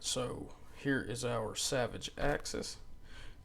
So here is our Savage Axis.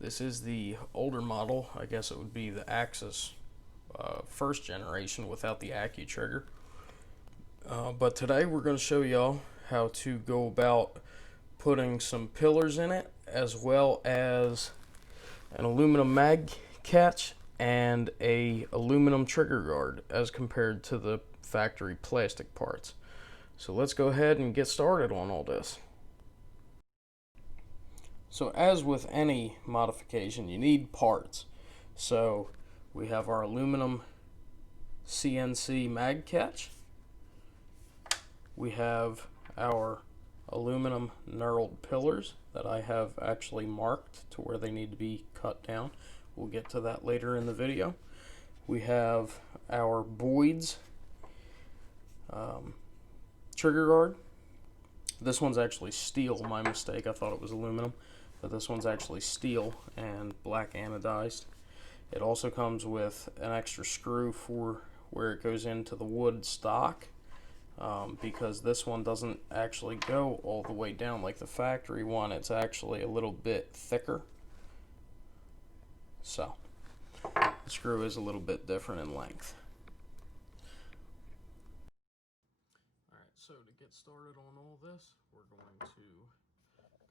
This is the older model. I guess it would be the Axis first generation without the AccuTrigger. But today we're going to show y'all how to go about putting some pillars in it, as well as an aluminum mag catch and a aluminum trigger guard as compared to the factory plastic parts. So let's go ahead and get started on all this. So as with any modification, you need parts. So we have our aluminum CNC mag catch. We have our aluminum knurled pillars that I have actually marked to where they need to be cut down. We'll get to that later in the video. We have our Boyd's trigger guard. This one's actually steel, my mistake. I thought it was aluminum, but this one's actually steel and black anodized. It also comes with an extra screw for where it goes into the wood stock, because this one doesn't actually go all the way down like the factory one. It's actually a little bit thicker, so the screw is a little bit different in length. Alright, so to get started on all this, we're going to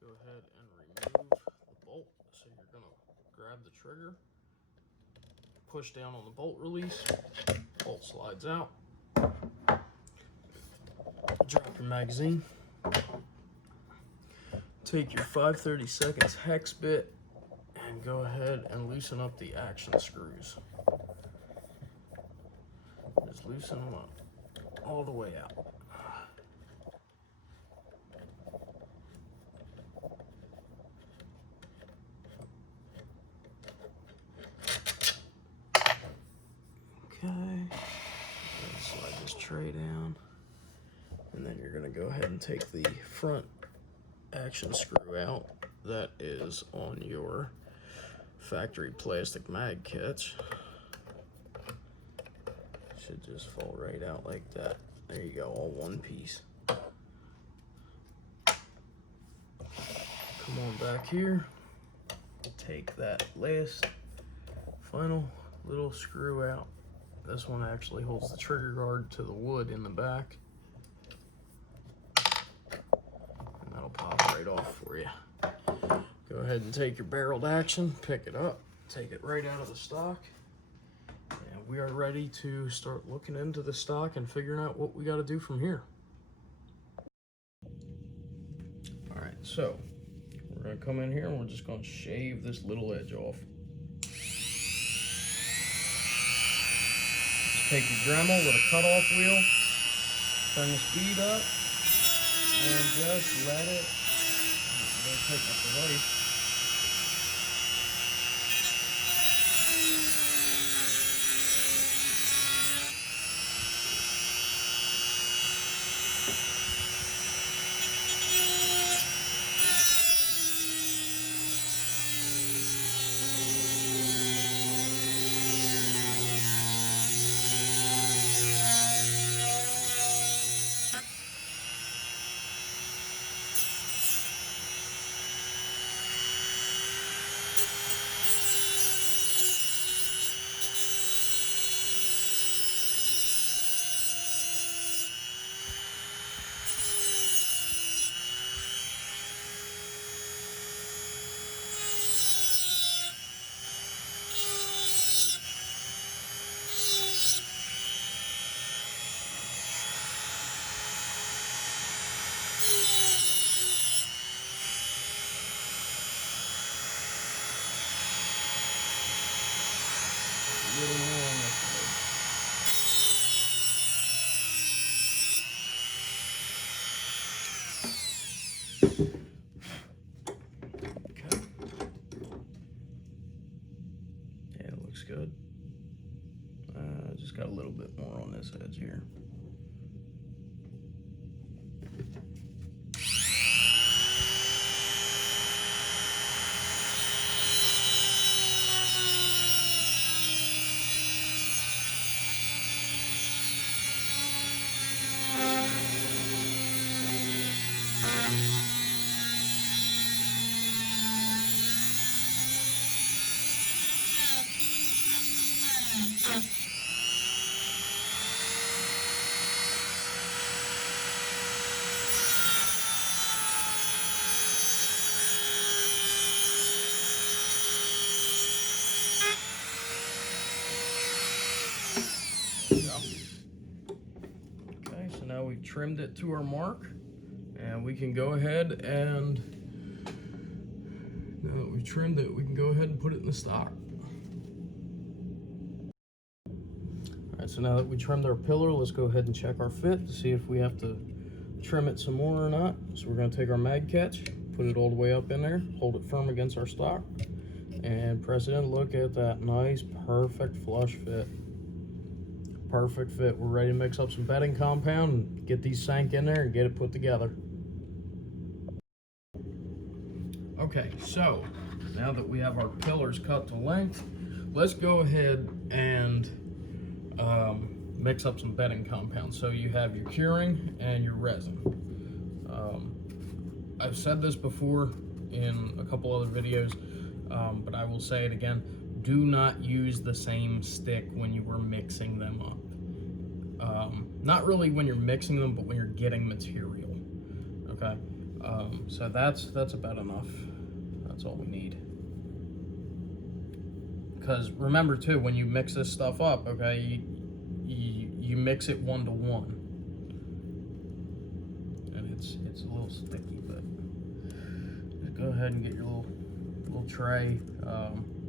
go ahead and remove the bolt. So you're going to grab the trigger, push down on the bolt release, bolt slides out, drop your magazine, take your 5/32 hex bit and go ahead and loosen up the action screws. Just loosen them up all the way out. Okay, slide this tray down, and then you're going to go ahead and take the front action screw out that is on your factory plastic mag catch. Should just fall right out like that. There you go, all one piece. Come on back here, take that last final little screw out. This one actually holds the trigger guard to the wood in the back, and that'll pop right off for you. Go ahead and take your barreled action, pick it up, take it right out of the stock, and we are ready to start looking into the stock and figuring out what we got to do from here. Alright, so we're going to come in here and we're just going to shave this little edge off. Take your Dremel with a cutoff wheel, turn the speed up, and just let it pick up the light. A little more on this side. Okay. Yeah, it looks good. Just got a little bit more on this edge here. go. Okay, so now we've trimmed it to our mark, and we can go ahead and, now that we've trimmed it, we can go ahead and put it in the stock. Alright, so now that we trimmed our pillar, let's go ahead and check our fit to see if we have to trim it some more or not. So we're going to take our mag catch, put it all the way up in there, hold it firm against our stock, and press it in. Look at that nice, perfect flush fit. Perfect fit. We're ready to mix up some bedding compound and get these sank in there and get it put together. Okay, so now that we have our pillars cut to length, let's go ahead and mix up some bedding compound. So you have your curing and your resin. I've said this before in a couple other videos, but I will say it again. Do not use the same stick when you were mixing them up. Not really when you're mixing them, but when you're getting material. Okay, so that's about enough. That's all we need. Because remember too, when you mix this stuff up, okay, you mix it 1 to 1, and it's a little sticky. But just go ahead and get your little tray.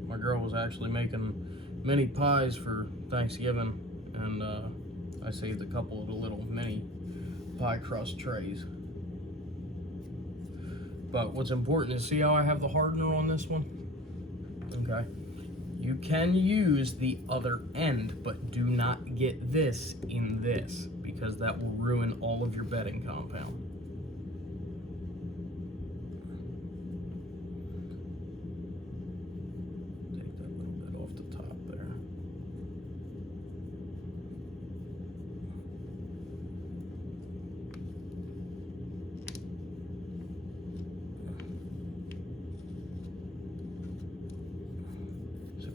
My girl was actually making mini pies for Thanksgiving, and I saved a couple of the little mini pie crust trays. But what's important is, see how I have the hardener on this one? Okay. You can use the other end, but do not get this in this, because that will ruin all of your bedding compound. Take that little bit off the top there.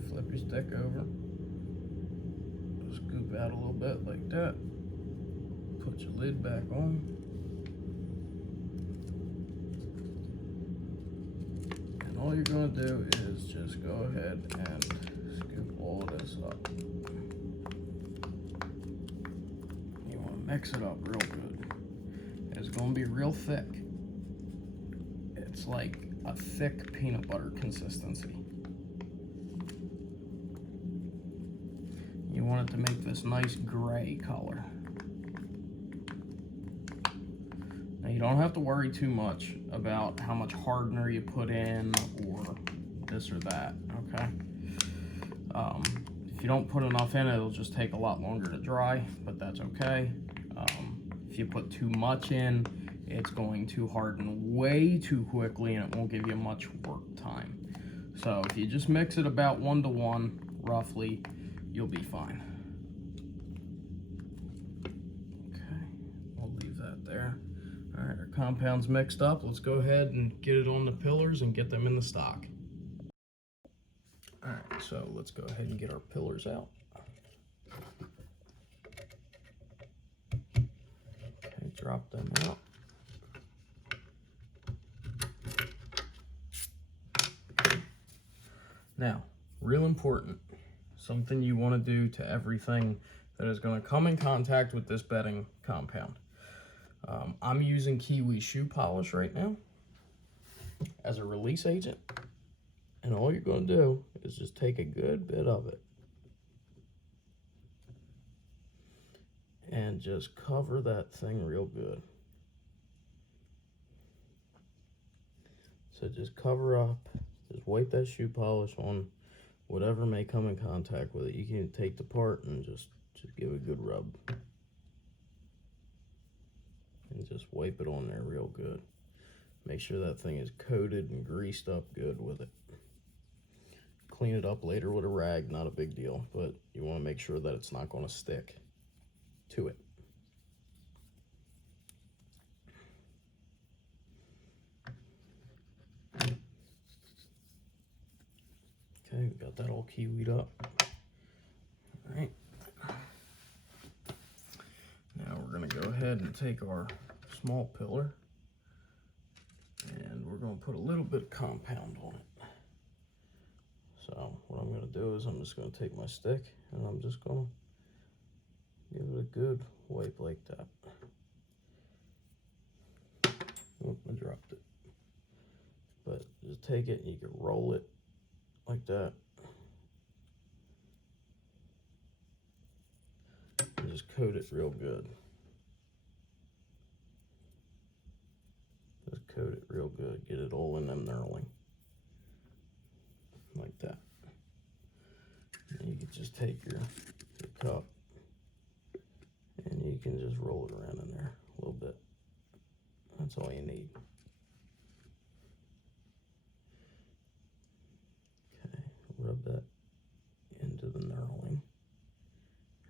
Flip your stick over, scoop out a little bit like that, put your lid back on, and all you're going to do is just go ahead and scoop all of this up. You want to mix it up real good. It's going to be real thick. It's like a thick peanut butter consistency. You want it to make this nice gray color. Now you don't have to worry too much about how much hardener you put in or this or that, okay? If you don't put enough in, it'll just take a lot longer to dry, but that's okay. If you put too much in, it's going to harden way too quickly and it won't give you much work time. So if you just mix it about 1 to 1, roughly, you'll be fine. Okay, we'll leave that there. All right, our compound's mixed up. Let's go ahead and get it on the pillars and get them in the stock. All right, so let's go ahead and get our pillars out. Okay, drop them out. Now, real important, something you want to do to everything that is going to come in contact with this bedding compound. I'm using Kiwi shoe polish right now as a release agent, and all you're going to do is just take a good bit of it and just cover that thing real good. So just cover up, just wipe that shoe polish on whatever may come in contact with it. You can take the part and just give it a good rub. And just wipe it on there real good. Make sure that thing is coated and greased up good with it. Clean it up later with a rag, not a big deal, but you want to make sure that it's not going to stick to it. Okay, we got that all kiwied up. All right. Now we're going to go ahead and take our small pillar and we're going to put a little bit of compound on it. So what I'm going to do is I'm just going to take my stick and I'm just going Give it a good wipe like that. Oop, I dropped it. But just take it and you can roll it like that. And just coat it real good. Just coat it real good. Get it all in them knurling. Like that. And you can just take your cup and you can just roll it around in there a little bit. That's all you need. Okay, rub that into the knurling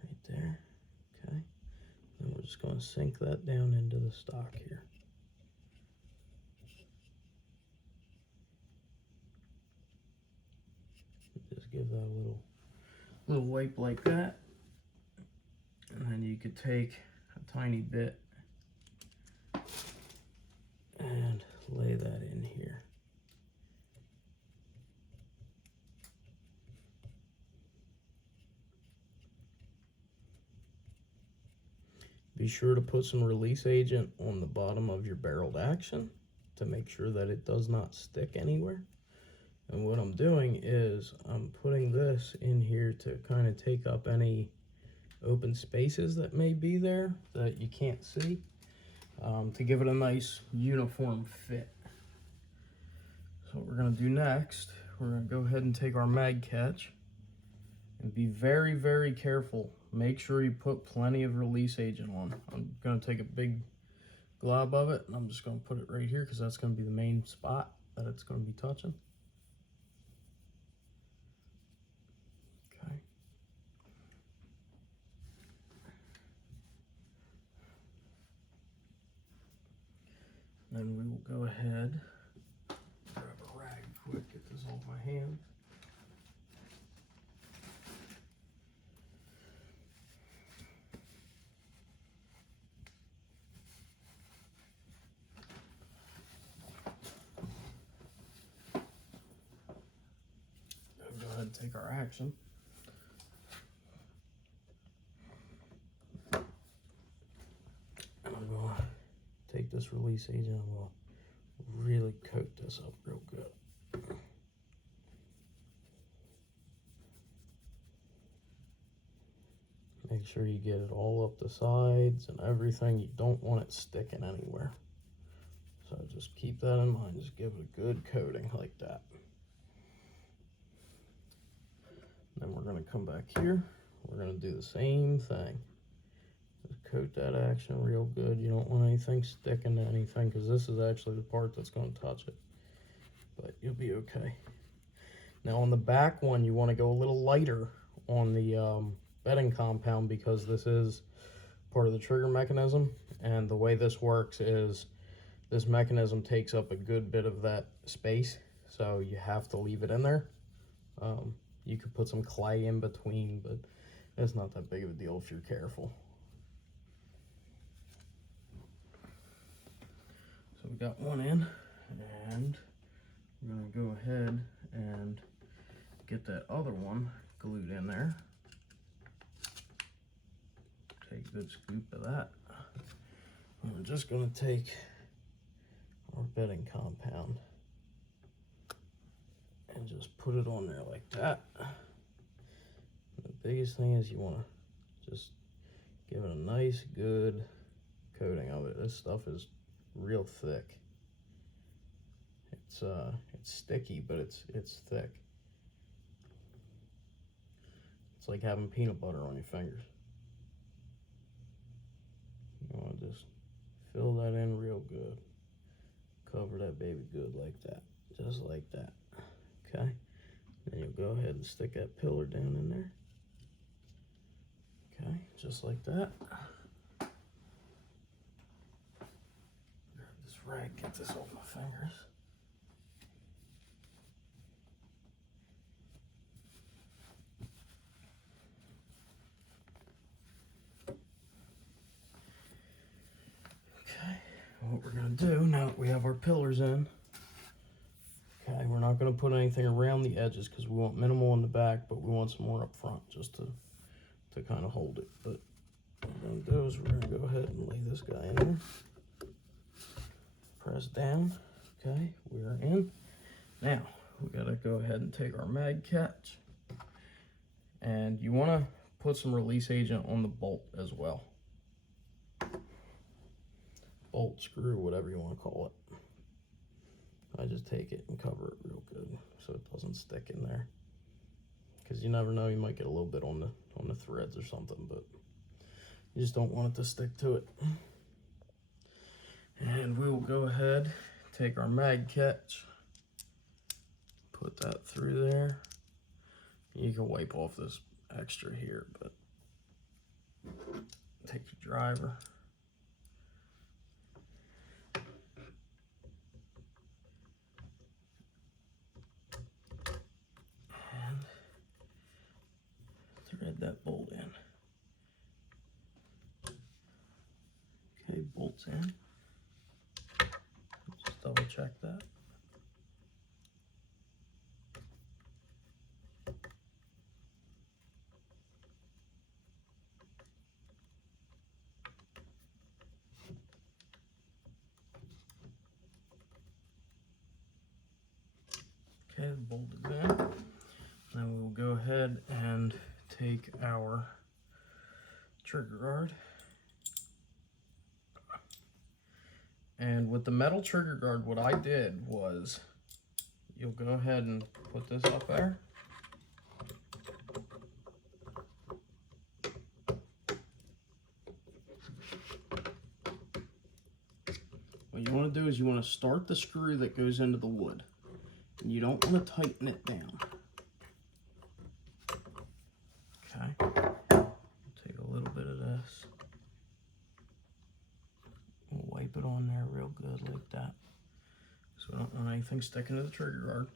right there. Okay, then we're just going to sink that down into the stock here. Just give that a little wipe like that, and then you could take a tiny bit and lay that in here. Be sure to put some release agent on the bottom of your barreled action to make sure that it does not stick anywhere. And what I'm doing is I'm putting this in here to kind of take up any open spaces that may be there that you can't see, to give it a nice uniform fit. So what we're going to do next, we're going to go ahead and take our mag catch and be very, very careful. Make sure you put plenty of release agent on. I'm going to take a big glob of it and I'm just going to put it right here because that's going to be the main spot that it's going to be touching. Okay. Then we will go ahead, grab a rag quick, get this off my hand. Go ahead and take our action. And I'm going to take this release agent and we'll really coat this up real good. Make sure you get it all up the sides and everything. You don't want it sticking anywhere. So just keep that in mind. Just give it a good coating like that. Then we're going to come back here. We're going to do the same thing. Just coat that action real good. You don't want anything sticking to anything because this is actually the part that's going to touch it. But you'll be okay. Now on the back one, you want to go a little lighter on the bedding compound because this is part of the trigger mechanism. And the way this works is this mechanism takes up a good bit of that space. So you have to leave it in there. You could put some clay in between, but it's not that big of a deal if you're careful. So we got one in, and we're gonna go ahead and get that other one glued in there. Take a good scoop of that. And we're just gonna take our bedding compound and just put it on there like that. The biggest thing is you want to just give it a nice good coating of it. This stuff is real thick. It's sticky, but it's thick. It's like having peanut butter on your fingers. You want to just fill that in real good. Cover that baby good like that, just like that. Okay, then you'll go ahead and stick that pillar down in there. Okay, just like that. Grab this rag, get this off my fingers. Okay, what we're gonna do now that we have our pillars in, okay, we're not going to put anything around the edges because we want minimal in the back, but we want some more up front just to kind of hold it. But what we're going to do is we're going to go ahead and lay this guy in there. Press down. Okay, we are in. Now, we got to go ahead and take our mag catch. And you want to put some release agent on the bolt as well. Bolt, screw, whatever you want to call it. I just take it and cover it real good so it doesn't stick in there. Because you never know, you might get a little bit on the threads or something, but you just don't want it to stick to it. And we will go ahead, take our mag catch, put that through there. You can wipe off this extra here, but take your driver. And thread that bolt in. Okay, bolt's in. Just double check that. Okay, the bolt is in. Now we will go ahead and take our trigger guard. And with the metal trigger guard, what I did was, you'll go ahead and put this up there. What you want to do is you want to start the screw that goes into the wood. And you don't want to tighten it down. Okay. Take a little bit of this. We'll wipe it on there real good like that. So we don't want anything sticking to the trigger guard.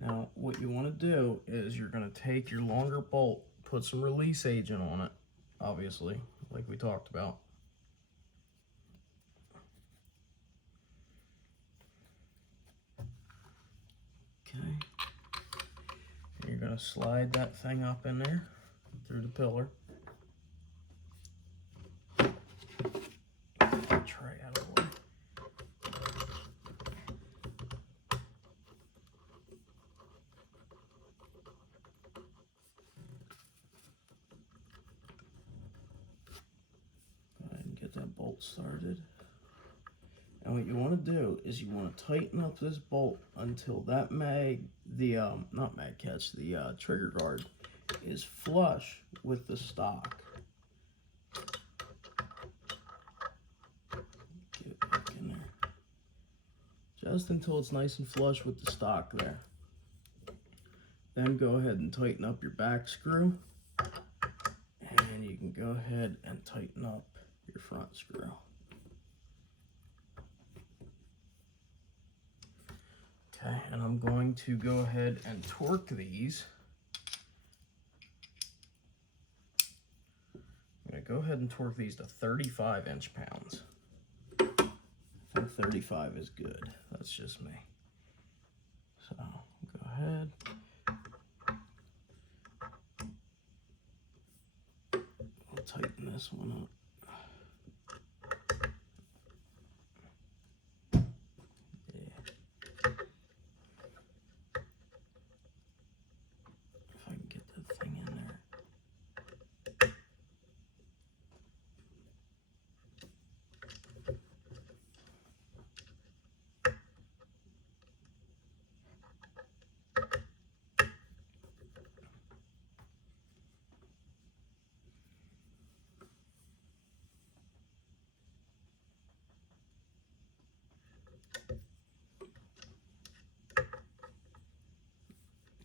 Now, what you want to do is you're going to take your longer bolt, put some release agent on it, obviously, like we talked about. Okay. And you're going to slide that thing up in there through the pillar. Tray out of the way. Go ahead and get that bolt started. And what you want to do is you want to tighten up this bolt until that not mag catch, the trigger guard is flush with the stock. Get it back in there. Just until it's nice and flush with the stock there. Then go ahead and tighten up your back screw. And you can go ahead and tighten up your front screw. Okay, and I'm going to go ahead and torque these. I'm going to go ahead and torque these to 35 inch-pounds. I think 35 is good. That's just me. So, go ahead. I'll tighten this one up.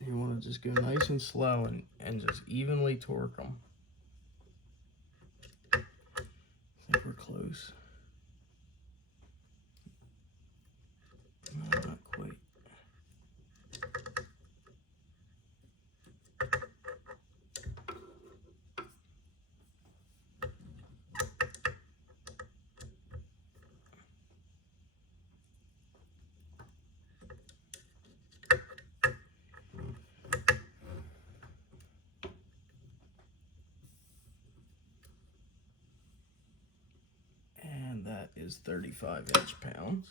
You want to just go nice and slow and just evenly torque them. I think we're close. No, not quite. is 35 inch-pounds.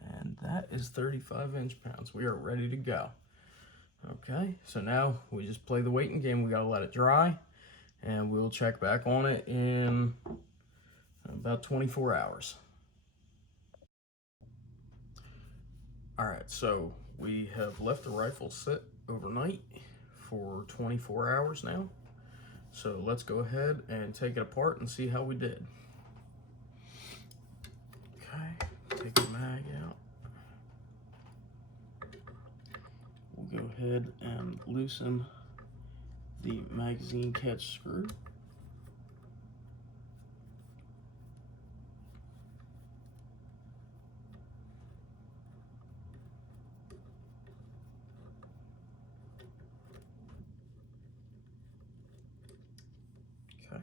And that is 35 inch-pounds. We are ready to go. Okay, so now we just play the waiting game. We gotta let it dry, and we'll check back on it in about 24 hours. All right, so we have left the rifle sit overnight for 24 hours now. So let's go ahead and take it apart and see how we did. Okay, take the mag out. We'll go ahead and loosen the magazine catch screw. Okay.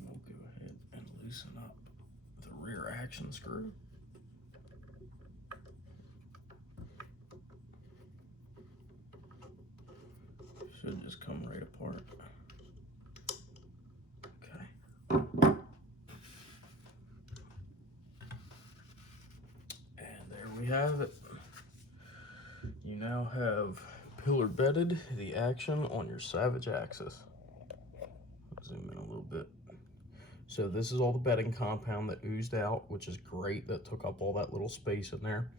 We'll go ahead and loosen up the rear action screw. Should just come right apart. Okay. And there we have it. You now have pillar bedded the action on your Savage axis. Zoom in a little bit. So this is all the bedding compound that oozed out, which is great. That took up all that little space in there.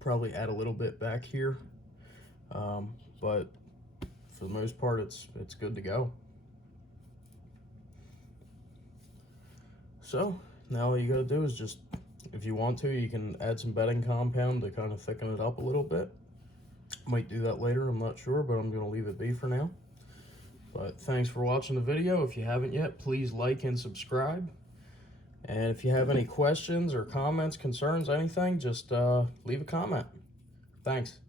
Probably add a little bit back here, but for the most part, it's good to go. So now all you gotta do is just, if you want to, you can add some bedding compound to kind of thicken it up a little bit. Might do that later, I'm not sure, but I'm gonna leave it be for now. But thanks for watching the video. If you haven't yet, please like and subscribe. And if you have any questions or comments, concerns, anything, just leave a comment. Thanks.